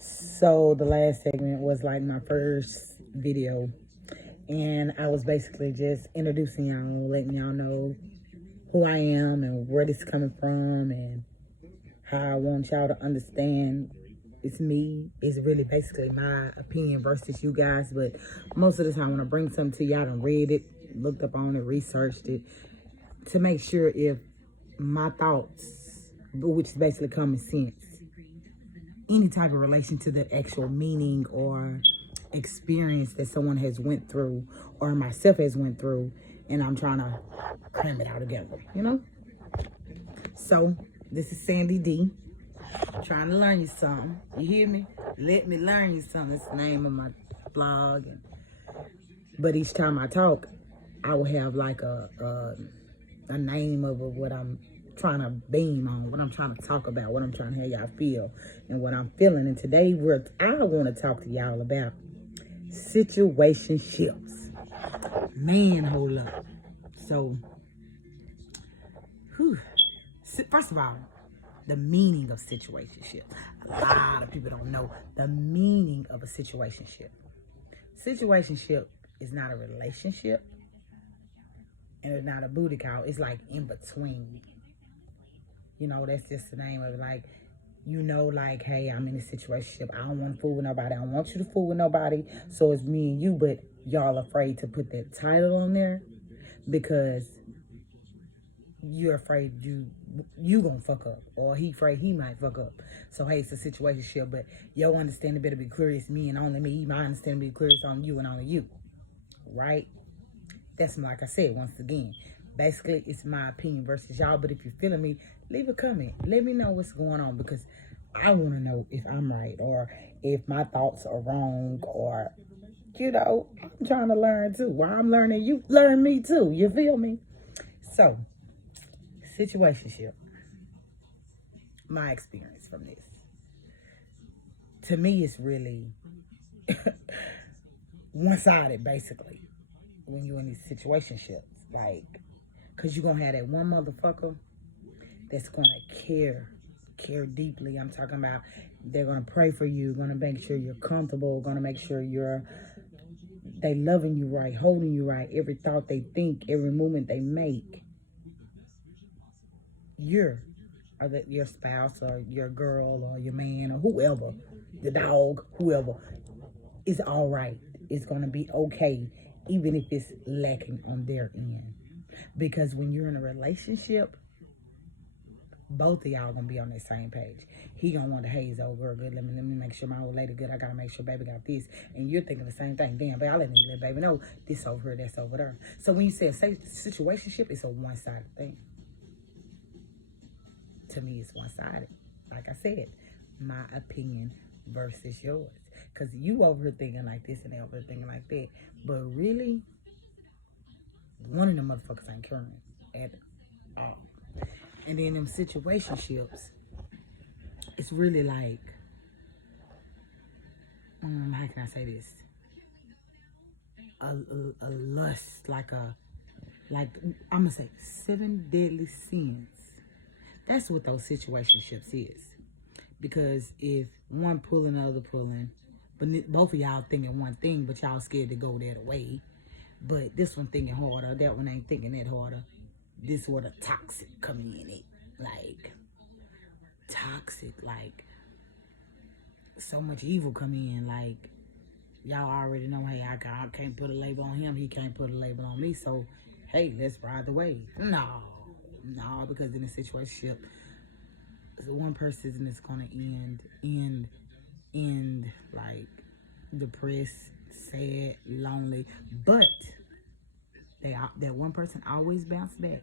So the last segment was like my first video, and I was basically just introducing y'all, letting y'all know who I am and where this is coming from, and how I want y'all to understand it's me. It's really basically my opinion versus you guys, but most of the time when I bring something to y'all, I done read it, looked up on it, researched it, to make sure if my thoughts, which is basically common sense, any type of relation to the actual meaning or experience that someone has went through or myself has went through, and I'm trying to cram it all together, you know? So this is Sandy D, trying to learn you something. You hear me? Let me learn you something. That's the name of my blog. But each time I talk, I will have like a name of what I'm trying to beam on, what I'm trying to talk about, what I'm trying to have y'all feel, and what I'm feeling. And today, I want to talk to y'all about situationships. Man, hold up. So, first of all, the meaning of situationship. A lot of people don't know the meaning of a situationship. Situationship is not a relationship, and it's not a booty call. It's like in between. You know, that's just the name of it. Like, you know, like, hey, I'm in a situationship. I don't want to fool with nobody. I don't want you to fool with nobody. So it's me and you, but y'all afraid to put that title on there because you're afraid you gonna fuck up, or he afraid he might fuck up. So hey, it's a situationship, but your understanding better be clear. It's me and only me. My understanding be clear. It's on you and only you, right? That's like I said, once again, basically it's my opinion versus y'all. But if you're feeling me, leave a comment. Let me know what's going on, because I want to know if I'm right or if my thoughts are wrong, or, you know, I'm trying to learn too. While I'm learning, you learn me too. You feel me? So, situationship. My experience from this. To me, it's really one-sided, basically, when you're in these situationships. Like, because you're going to have that one motherfucker that's going to care deeply. I'm talking about they're going to pray for you, going to make sure you're comfortable, going to make sure they loving you right, holding you right, every thought they think, every movement they make. Your spouse or your girl or your man or whoever, the dog, whoever, is all right. It's going to be okay, even if it's lacking on their end. Because when you're in a relationship, both of y'all gonna be on the same page. He gonna want to, hey, is old girl good? Let me make sure my old lady good. I gotta make sure baby got this. And you're thinking the same thing. Damn, but I let baby know this over here, that's over there. So when you say a situationship, it's a one-sided thing. To me, it's one-sided. Like I said, my opinion versus yours. Because you over here thinking like this and they over here thinking like that. But really, one of them motherfuckers ain't caring at all. And then them situationships, it's really like, how can I say this? A lust, like I'm gonna say 7 deadly sins. That's what those situationships is. Because if one pulling, the other pulling, but both of y'all thinking one thing, but y'all scared to go that way. But this one thinking harder, that one ain't thinking that harder. This is where the toxic come in it. Like, toxic, like, so much evil come in. Like, y'all already know, hey, I can't put a label on him. He can't put a label on me. So, hey, let's ride the wave. No, because in a situationship, one person is going to end, like, depressed, sad, lonely. But that one person always bounce back.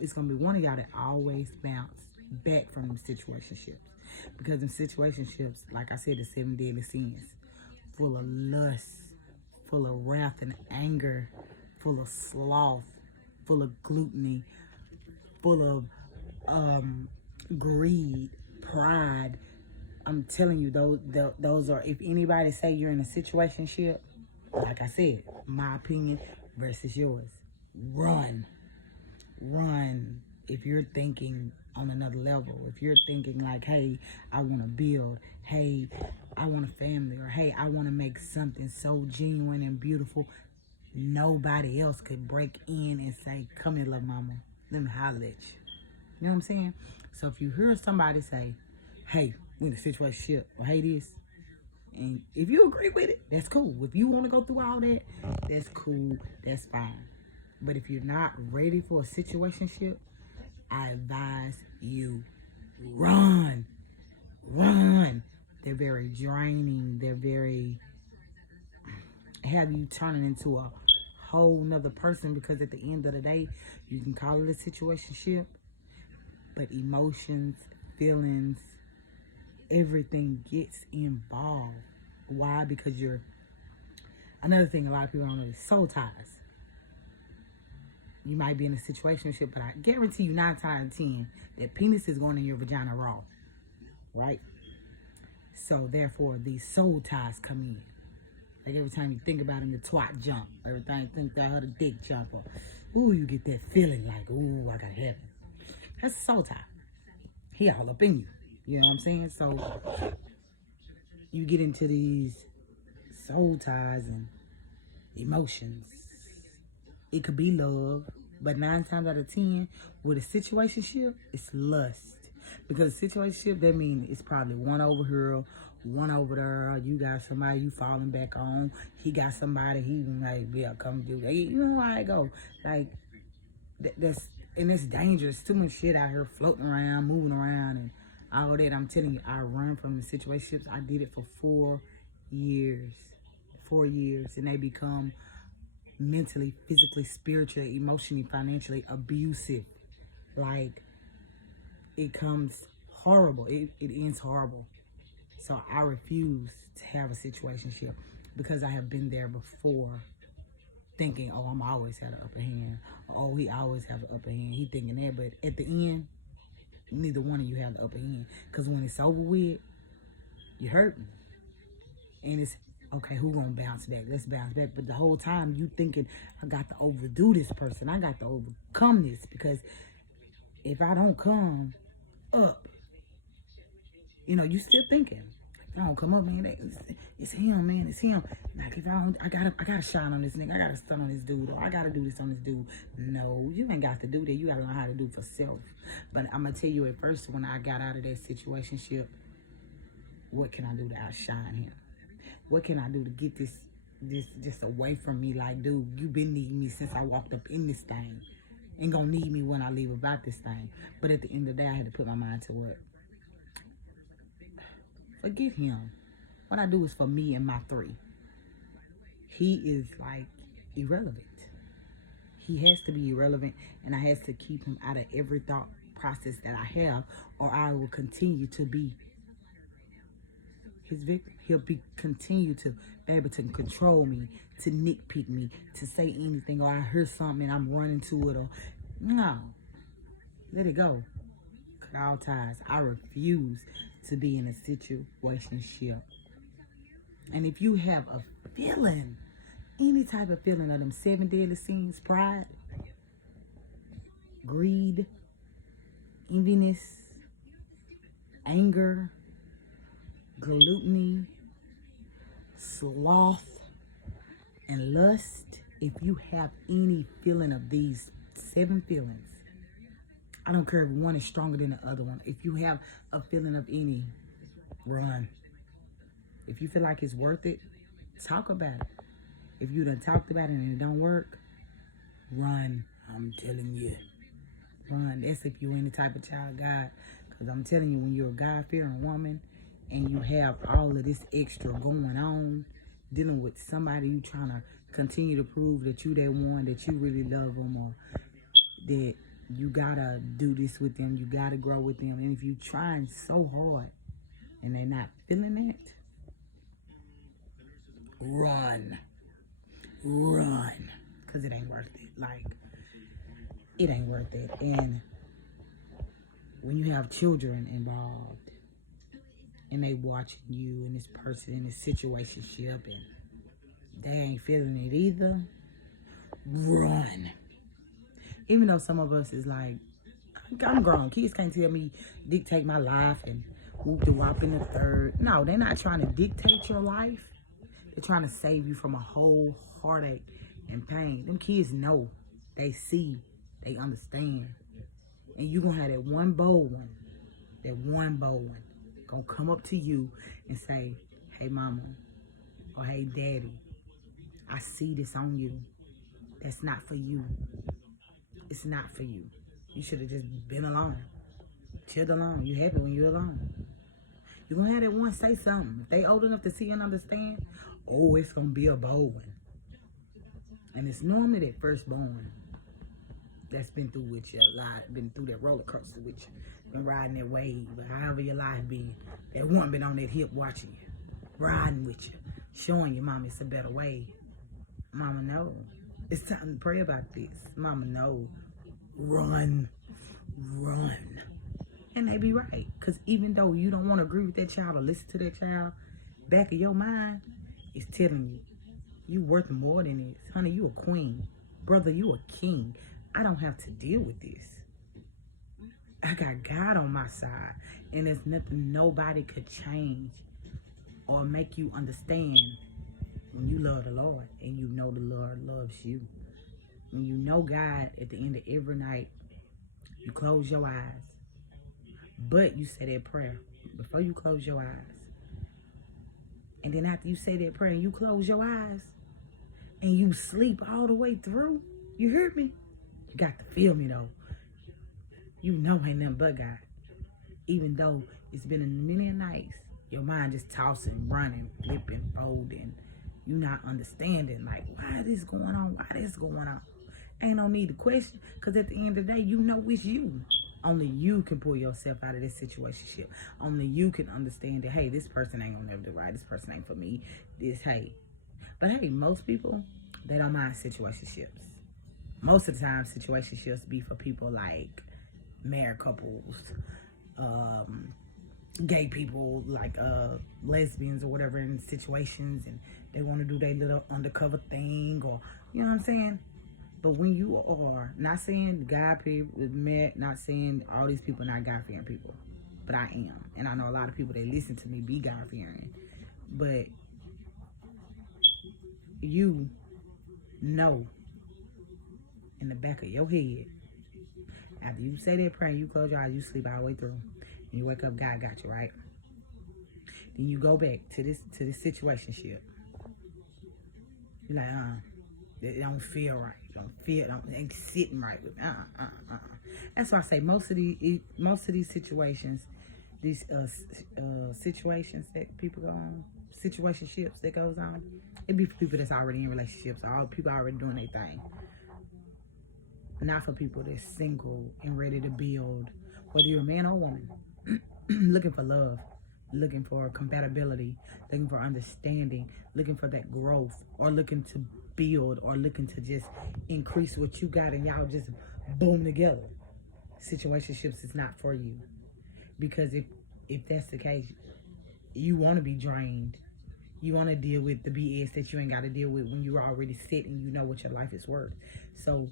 It's gonna be one of y'all that always bounce back from them situationships, because them situationships, like I said, the 7 deadly sins, full of lust, full of wrath and anger, full of sloth, full of gluttony, full of greed, pride. I'm telling you, those are. If anybody say you're in a situationship, like I said, my opinion versus yours, run. If you're thinking on another level. If you're thinking like, hey, I want to build, hey, I want a family, or hey, I want to make something so genuine and beautiful, nobody else could break in and say, come here, love mama, let me holler at you. You know what I'm saying? So if you hear somebody say, hey, we in a situationship, or hey, this, and if you agree with it, that's cool. If you want to go through all that, that's cool, that's fine. But if you're not ready for a situationship, I advise you run. Run. They're very draining. They're very, have you turning into a whole nother person, because at the end of the day, you can call it a situationship, but emotions, feelings, everything gets involved. Why? Because another thing a lot of people don't know is soul ties. You might be in a situationship, but I guarantee you 9 times out of 10 that penis is going in your vagina raw, right? So therefore, these soul ties come in. Like every time you think about him, the twat jump. Every time you think about her, the dick jump. Or, ooh, you get that feeling like, ooh, I got heaven. That's a soul tie. He all up in you. You know what I'm saying? So you get into these soul ties and emotions. It could be love, but 9 times out of 10, with a situationship, it's lust. Because a situationship, that means it's probably one over here, one over there. You got somebody you falling back on. He got somebody he like, yeah, come do that. You know how I go. Like, and it's dangerous. Too much shit out here floating around, moving around, and all that. I'm telling you, I run from the situationships. I did it for 4 years. 4 years, and they become mentally, physically, spiritually, emotionally, financially abusive. Like, it comes horrible. It ends horrible. So I refuse to have a situationship because I have been there before, thinking, oh, I'm always had an upper hand. Oh, he always have the upper hand. He thinking that, but at the end, neither one of you have the upper hand. Because when it's over with, you're hurting. And it's, okay, who gonna bounce back? Let's bounce back. But the whole time you thinking, I got to overdo this person. I got to overcome this, because if I don't come up, you still thinking. If I don't come up, man, it's him, man, it's him. Like, if I don't, I gotta shine on this nigga. I gotta stun on this dude, or I gotta do this on this dude. No, you ain't got to do that. You gotta learn how to do for self. But I'm gonna tell you, at first, when I got out of that situationship, what can I do to outshine him? What can I do to get this just away from me? Like, dude, you been needing me since I walked up in this thing. Ain't gonna need me when I leave about this thing. But at the end of the day, I had to put my mind to what? Forget him. What I do is for me and my 3. He is like irrelevant. He has to be irrelevant, and I has to keep him out of every thought process that I have, or I will continue to be his victim. He'll continue to be able to control me, to nitpick me, to say anything, or I hear something and I'm running to it, or no, let it go. Cut all ties. I refuse to be in a situationship. And if you have a feeling, any type of feeling of them 7 deadly sins: pride, greed, enviness, anger, gluttony, sloth, and lust. If you have any feeling of these 7 feelings, I don't care if one is stronger than the other one. If you have a feeling of any, run. If you feel like it's worth it, talk about it. If you done talked about it and it don't work, run. I'm telling you, run. That's if you're any type of child of God. Because I'm telling you, when you're a God-fearing woman and you have all of this extra going on, dealing with somebody you trying to continue to prove that you that one, that you really love them, or that you gotta do this with them, you gotta grow with them. And if you trying so hard and they not feeling that, run. Run. Because it ain't worth it. Like, it ain't worth it. And when you have children involved and they watching you and this person in this situationship and they ain't feeling it either, run. Even though some of us is like, I'm grown. Kids can't tell me, dictate my life and whoop the whop in the third. No, they're not trying to dictate your life. They're trying to save you from a whole heartache and pain. Them kids know. They see. They understand. And you going to have that one bold one. Going to come up to you and say, hey, mama, or hey, daddy, I see this on you. That's not for you. It's not for you. You should have just been alone. Chilled alone. You happy when you're alone. You're going to have that one say something. If they old enough to see and understand, oh, it's going to be a bold one. And it's normally that firstborn that's been through with you a lot, been through that roller coaster with you, been riding that wave, but however your life been, that one been on that hip watching you, riding with you, showing your mama it's a better way. Mama, no. It's time to pray about this. Mama, no. Run. And they be right. Because even though you don't want to agree with that child or listen to that child, back of your mind is telling you, you worth more than this. Honey, you a queen. Brother, you a king. I don't have to deal with this. I got God on my side. And there's nothing nobody could change or make you understand when you love the Lord and you know the Lord loves you. When you know God at the end of every night, you close your eyes. But you say that prayer before you close your eyes. And then after you say that prayer and you close your eyes and you sleep all the way through, you heard me? You got to feel me though. You know ain't nothing but God. Even though it's been a many nights, your mind just tossing, running, flipping, folding. You not understanding like why this going on, why this going on. Ain't no need to question, because at the end of the day, you know it's you. Only you can pull yourself out of this situationship. Only you can understand that, hey, this person ain't gonna never do right. This person ain't for me. Hey. But hey, most people, they don't mind situationships. Most of the time, situationships be for people like married couples, gay people, like lesbians or whatever in situations, and they want to do their little undercover thing, or, you know what I'm saying? But when you are, not saying God people, not saying all these people are not God-fearing people, but I am. And I know a lot of people that listen to me be God-fearing. But you know in the back of your head, after you say that prayer, you close your eyes, you sleep all the way through, and you wake up, God got you, right? Then you go back to this situationship. You're like, it don't feel right. It ain't sitting right with me. That's why I say most of these situations, these situations that people go on, situationships that goes on, it be for people that's already in relationships. All people already doing their thing. Not for people that's single and ready to build, whether you're a man or a woman, looking for love, looking for compatibility, looking for understanding, looking for that growth, or looking to build, or looking to just increase what you got and y'all just boom together. Situationships is not for you. Because if that's the case, you want to be drained. You want to deal with the BS that you ain't got to deal with when you're already set and you know what your life is worth. So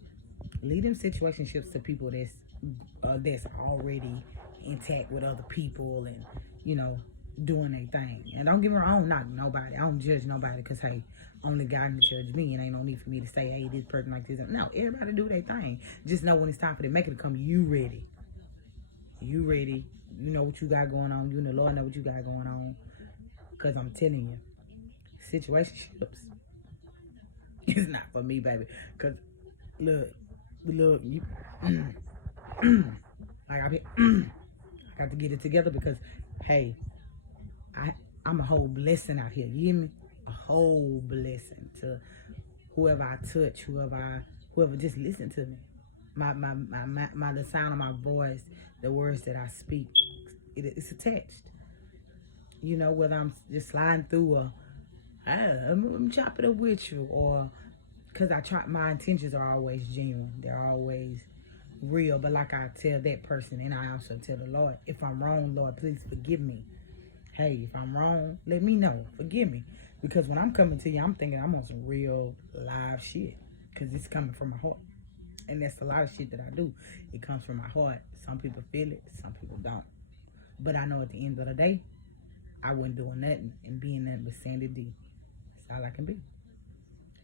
leave them situationships to people that's already intact with other people and, you know, doing their thing. And don't get me wrong, not nobody. I don't judge nobody because, hey, only God can judge me, and ain't no need for me to say, hey, this person like this. No, everybody do their thing. Just know when it's time for them, make it come, you ready. You ready. You know what you got going on. You and the Lord know what you got going on. Because I'm telling you, situationships is not for me, baby. Because, look, you, like I got to get it together because, hey, I'm a whole blessing out here. You hear me? A whole blessing to whoever I touch, whoever just listen to me. The sound of my voice, the words that I speak, it's attached. You know, whether I'm just sliding through or I'm chopping it up with you, or because my intentions are always genuine. They're always real. But like I tell that person, and I also tell the Lord, if I'm wrong, Lord, please forgive me. Hey, if I'm wrong, let me know. Forgive me. Because when I'm coming to you, I'm thinking I'm on some real live shit. Because it's coming from my heart. And that's a lot of shit that I do. It comes from my heart. Some people feel it, some people don't. But I know at the end of the day, I wasn't doing nothing and being nothing but Sandy D. That's all I can be.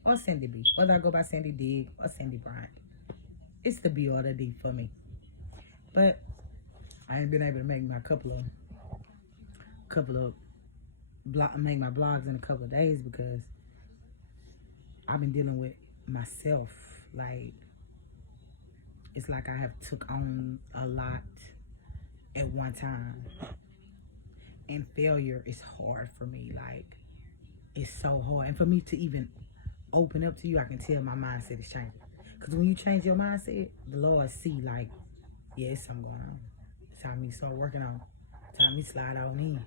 Or Sandy B. Whether I go by Sandy Dig or Sandy Bryant. It's the B or the D for me. But I ain't been able to make my make my blogs in a couple of days because I've been dealing with myself. Like, it's like I have took on a lot at one time. And failure is hard for me. Like, it's so hard. And for me to even open up to you, I can tell my mindset is changing. Because when you change your mindset, the Lord see, like, yeah, it's something going on. It's time me start working on. It's time me slide on in.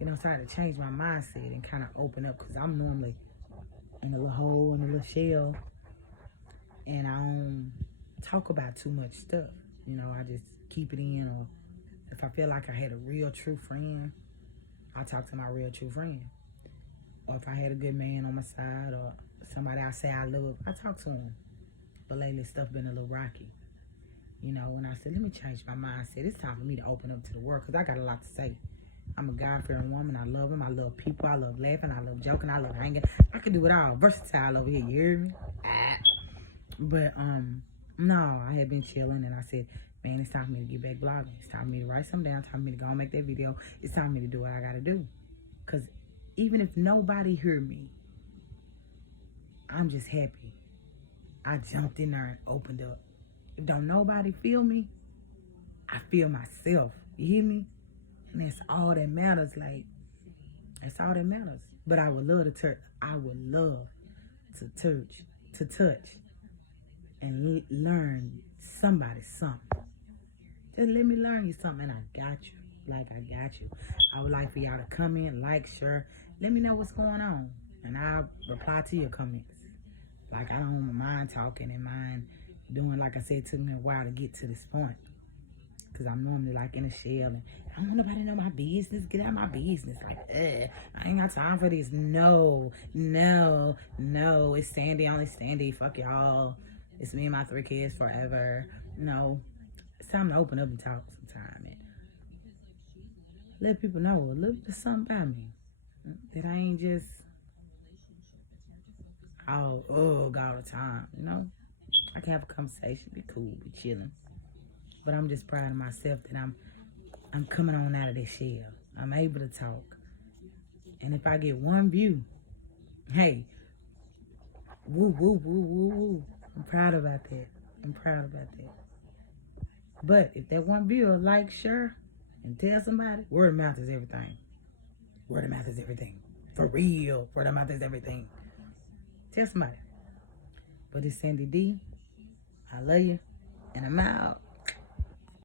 You know, try to change my mindset and kind of open up. Because I'm normally in a little hole, in a little shell. And I don't talk about too much stuff. You know, I just keep it in. Or if I feel like I had a real true friend, I talk to my real true friend. Or if I had a good man on my side or somebody I say I love, I talk to him. But lately stuff been a little rocky. You know, when I said, let me change my mindset. It's time for me to open up to the world because I got a lot to say. I'm a God-fearing woman. I love him. I love people. I love laughing. I love joking. I love hanging. I can do it all. Versatile over here. You hear me? But, no, I had been chilling and I said, man, it's time for me to get back blogging. It's time for me to write something down. It's time for me to go and make that video. It's time for me to do what I got to do. Because even if nobody hear me, I'm just happy. I jumped in there and opened up. If don't nobody feel me, I feel myself. You hear me? And that's all that matters. Like, that's all that matters. But I would love to touch. I would love to touch, and learn somebody something. Just let me learn you something, and I got you. Like, I got you. I would like for y'all to comment, like, share. Let me know what's going on, and I'll reply to your comments. Like, I don't mind talking and mind doing, like I said, it took me a while to get to this point. Because I'm normally, like, in a shell, and I don't want nobody to know my business. Get out of my business. Like, I ain't got time for this. No. It's Sandy, only Sandy. Fuck y'all. It's me and my 3 kids forever. No. It's time to open up and talk sometime. And let people know a little bit of something about me. That I ain't just all the time, you know? I can have a conversation, be cool, be chilling. But I'm just proud of myself that I'm coming on out of this shell. I'm able to talk. And if I get 1 view, hey, woo. I'm proud about that. But if that 1 viewer like, share, and tell somebody, word of mouth is everything. Word of mouth is everything. For real, word of mouth is everything. Tell somebody. But it's Sandy D. I love you. And I'm out.